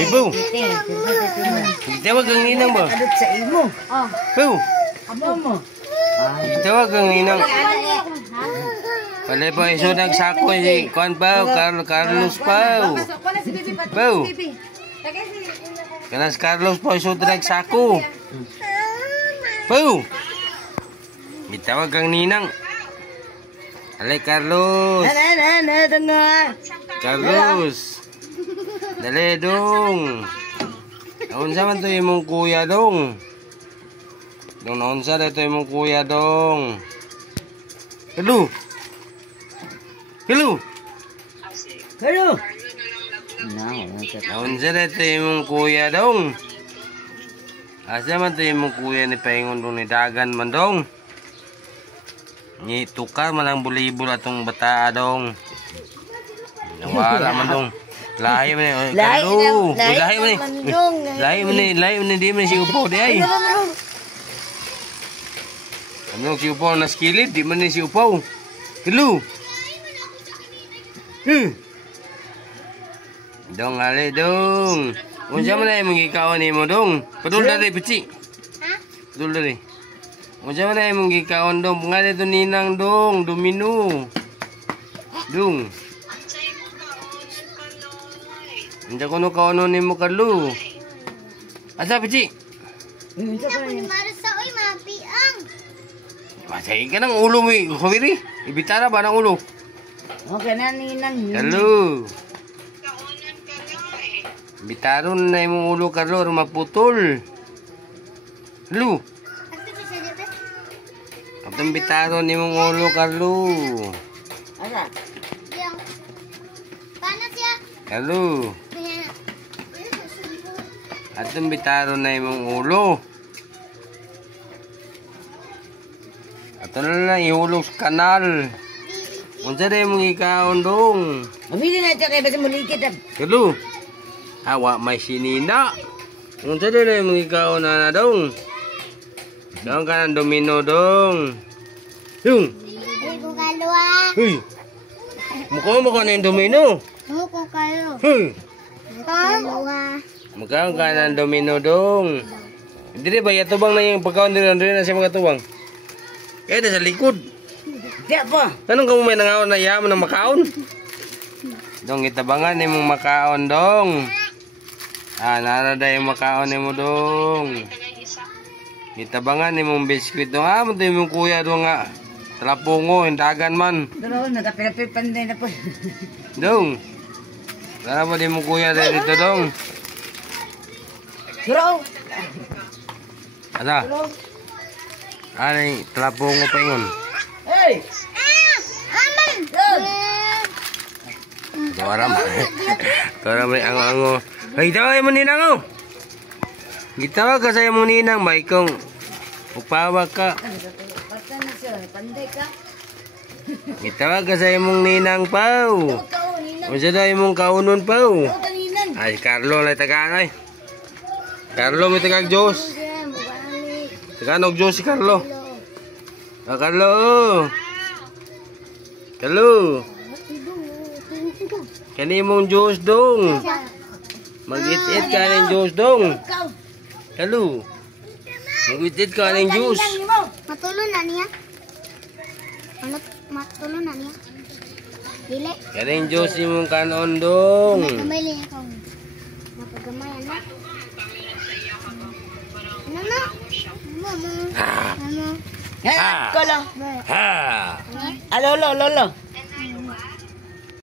Ibu. Tawag kang ninang ba? Adot sa imo. Ibu. Amo mo. Tawag kang ninang. Palay pa iso nagsako si Juan Pao, Carlos Pao. Pao. Kanas Carlos Pao iso nagsako. Pao. Tawag kang ninang. Alay Carlos. Carlos. Dali dong. Naunsa man to imong kuya dong. Dong naunsa dito imong kuya dong. Hello. Hello. Hello. Naunsa dito imong kuya dong. Asa man to imong kuya ni paingon dong ni dagan man dong. Ni tukar man ang bulibul atong bata dong. Nawala man dong. Lahi man ni. Kalu. Lahi man ni. Lahi man ni. Di man si upo di ay. Ano si upo na skilid. Di man ni si upo. Kalu. Dong ali dong. Unsa man ay mangikaon nimo dong. Padul dari peci. Ha? Padul dari. Unsa man ay mangikaon dong. Pangalan to ninang dong. Domino. Dong. Hindi ko no kauno ni mo kalu. Asa pici? Sa pulimarasa oy mapiang. Masay ka ng ulo mo. Kumiri. Ibitara ba ng ulo? Okay na ninang. Kalu. Bitaron na yung ulo kalu. Maputol. Kalu. Atong bitaron ni mong ulo kalu. Asa? Paano siya? Kalu. Atong bitaron na imong ulo. Ato na lang ihulog sa kanal. Unsa day mong ikaon dong? Mabili na ito kaya basta mulikit. Kalu. Hawa may sinina. Unsa day mong ikaon na dong? Dong ka ng domino dong. Yung. Ay ko kalwa. Hey. Mukha mo ka na yung domino. Ko kayo. Hey. Kalwa. Magkaon ka ng domino dong. Hindi ba yatubang na yung pagkaon din na siya mga tubang? Kaya na sa likod. Di po. Anong ka mo may nangaon na yaman ng makaon? Dong itabangan ni mong makaon dong. Narada yung makaon ni mo dong. Itabangan ni mong biskuit dong. Mo to yung kuya dong nga. Talapungo, hindagan man. Pero nagapilapil panday na po. Dong. Tara mo din mong kuya dito dong. Pero. Ada. Ay, talapungo pa ingon. Hey. Aman. Tawaram. Tawaram may ango-ango. Ay, tawag mo ninang o. Gitawag ka sa'yo mo ninang. May kong upawag ka. Panday ka. Gitawag ka sa'yo mong ninang pao. O siya daw mong kaunon pao. Ay, Carlo na tagaan ay. Carlo may tagag Diyos. Taganog Diyos si Carlo. Carlo. Carlo. Kani mong Diyos dong. Mag-it-it ka ng Diyos dong. Carlo. Mag-it-it ka ng Diyos. Matulo na niya. Ano? Matulo na niya. Dili. Kani Diyos mong kanon dong. Gamay lang ikaw. Napagamay ano? Ano? Mama. Mama. Ha. Kolo. Ha. Lolo.